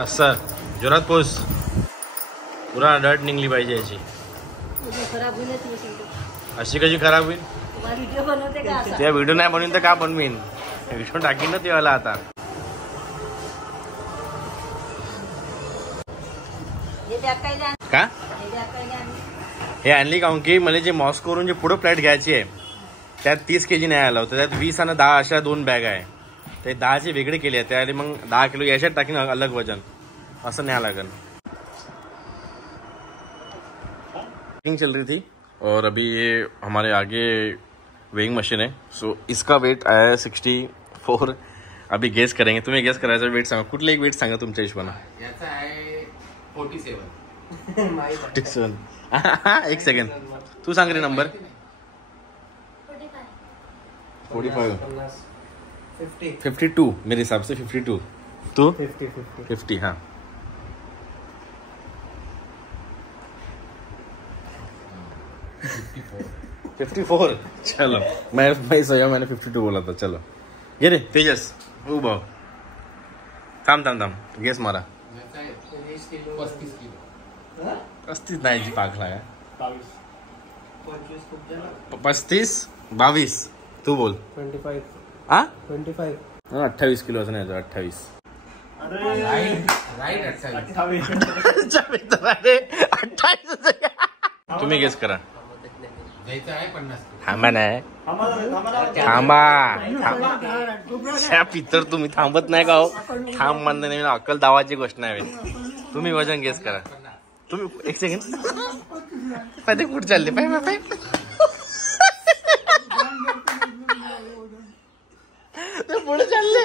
असं जोरात पोस पुरा डट निघली पाहिजे याची. अशी कशी खराब होईल? त्या व्हिडिओ नाही बनवीन तर का बनवीन? व्हिडिओ टाकीन ना तेव्हा. आता का हे आणली काऊन की मला जे मॉस्कोवरून जे पुढं फ्लाईट घ्यायची आहे त्यात 30 kg नाही आलं होतं. त्यात 20 आणि 10 अशा 2 बॅग आहे. ते 10चे वेगळे केले आहे. त्याआधी मग 10 किलो याच्यात टाकीन अलग वजन असं न्याय लागेल. पैकिंग चल रही थी और अभी ये हमारे आगे वेइंग मशीन है. सो इसका वेट आया है 64. अभी गेस करेंगे. तुम्ही गेस करायचा वेट सांगा. कुठलं एक वेट सांगा तुमच्या हिशोबाने. याचा आहे 47. 47. एक सेकंड तू सांग रे नंबर. 45 52 मेरे हिसाब से 52. तू 50. हाँ 54. चलो मैं सही हूँ. मैंने 52 बोला था. चलो ये रे तेजस भाव थांब गेस मारा. 35 नाही जी पाकला आहे. 35 22. तू बोल 25. हा 25. 28 किलो असं नाही 28. तुम्ही गेस करा. थांबा नाही थांबा पितर तुम्ही थांबत नाही का हो. थांब म्हणणं नाही अक्कल दावाची गोष्ट नाही. तुम्ही वजन गेस करा. तुम्ही एक सेकंड पाहिजे कुठे चालले पाय पुढे चालले.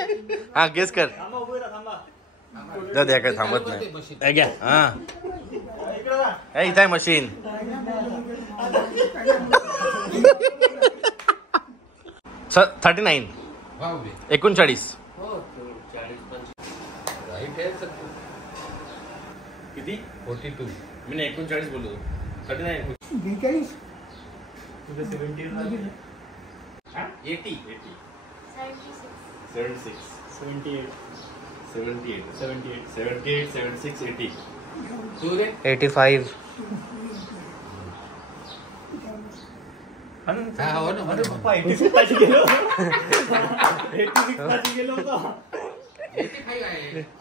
हा गेस कर. द्या काय थांबत नाही घ्या. हा इथं आहे मशीन. 39 39 किती 42 मी 39 बोललो. 39 80 76 78 76 80 85.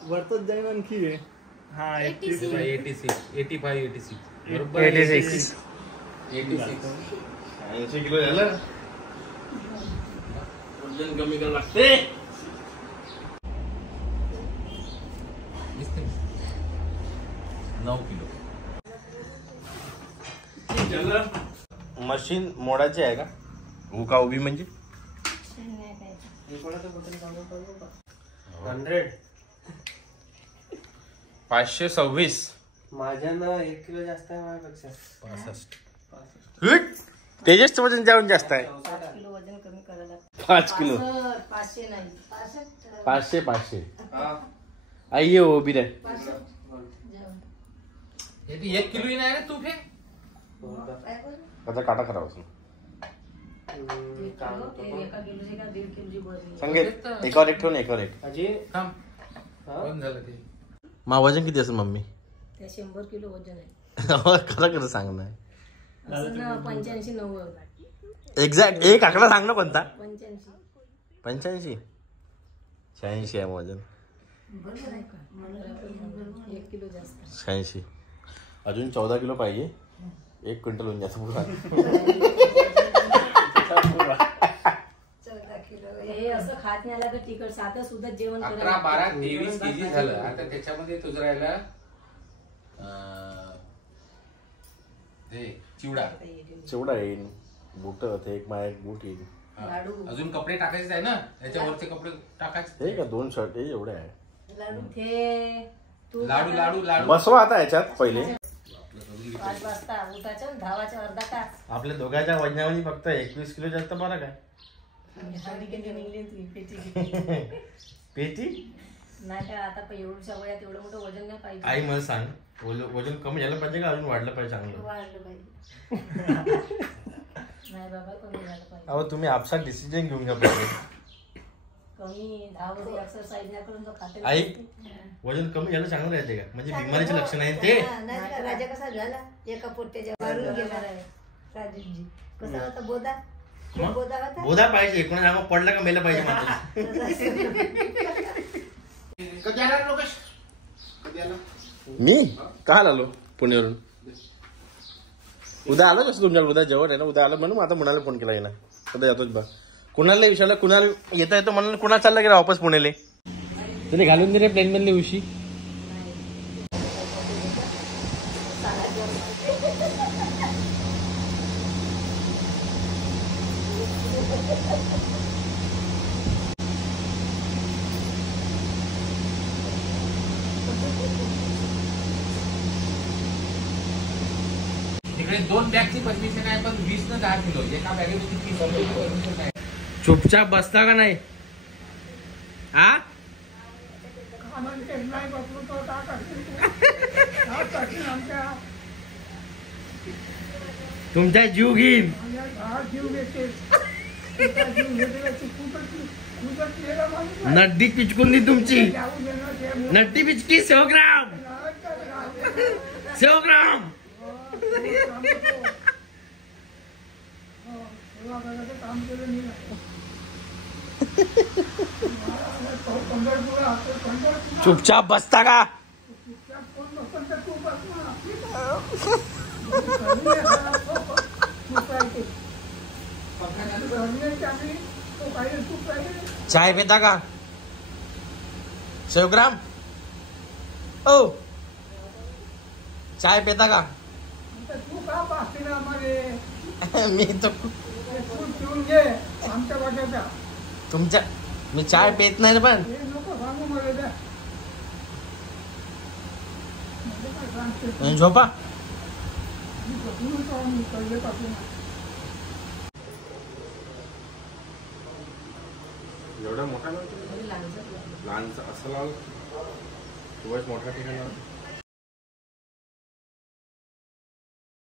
वरतच जाईल आणखी. हा 86 85 86 बरोबर. 86 80 किलो झालं. वजन कमी करावं लागते. दिसते 9 किलो. मशीन मोडाची आहे का? का उभी म्हणजे 526. माझ्यानं 1 किलो जास्त आहे माझ्यापेक्षा. 65. तेजसचं वजन जाऊन जास्त आहे. 5 किलो 500 आइए वो भी रहे. 1 किलो ही नाही रे तू. त्याचा काटा खराब असून संगीत एकावर एक ठेवून एकावर एक. मा वजन किती असेल मम्मी? 100 किलो वजन आहे. खरं सांग ना. 85 90. एक्झॅक्ट एक आकडा सांग ना कोणता. 85 86 आहे वजन. 1 किलो जास्त. 86 अजून 14 किलो पाहिजे. 1 क्विंटल होऊन जातं पुरा. 14 किलो हे असं खात नाही आला तर तिखट साधं सुद्धा जेवण 11 12 23 kg झालं. आता त्याच्यामध्ये तुझं राहिला चिवडा येईल. बुट एक माय बूट येईल. अजून कपडे टाकायचे आहे ना. त्याच्यावरचे कपडे टाकायचे. हे का 2 शर्ट हे एवढे आहे. लाडू बसवा आता याच्यात पहिले. 5 वाजता उठायचं 10 वाजता अर्धा तास. आपल्या दोघांच्या वजनामध्ये फक्त 21 किलो जास्त फरक आहे. पेटी नाही का आता एवढ्या वयात एवढं मोठं वजन नाही पाहिजे. आई मला सांग वजन कमी झालं पाहिजे का अजून वाढलं पाहिजे? चांगलं वाढलं पाहिजे. नाही बाबा कमी झालं पाहिजे. अहो तुम्ही आपसात डिसिजन घेऊन घ्या पहिले. कमी 10 वर्ष एक्सरसाइज नाही करून तो खाते आई वजन कमी झालं चांगलं राहते का म्हणजे बिमारीचे लक्षण आहे ते नाही का राजा कसा झाला एका पोट्याच्या मारून गेला राजूजी कसा होता बोधा खूप बोधा होता बोधा पाहिजे कोणा नाव पडला का मेला पाहिजे माणूस कधी आला लोकेश कधी आला मी काल आलो पुण्यावरून उद्या आलो कसं तुमच्या उद्या जेवण आहे ना उद्या आलो म्हणून आता मुलाला फोन केला गेला उद्या जातोच बा कुणाला विचारलं कुणाला येता येतो म्हणून कुणा चालला गेला वापस पुण्याले तरी घालून दे रे प्लेन मधली उशी तिकडे 2 बॅगची परमिशन आहे पण 20 न 10 किलो एका बॅगेमध्ये 30 किलो परमिशन आहे चुपचाप बसता का नाही हा तुमचा जीव घेईन नड्डी पिचकून दी तुमची नड्डी पिचकी 100 ग्राम 100 ग्राम चुपचाप बसता का चाय पिता का 100 ग्राम ओ चाय पिता का मी तो तुमच्या मी चाय पेत नाही पण झोपा एवढा मोठा लहानचा असं लावलं खूपच मोठा ठिकाण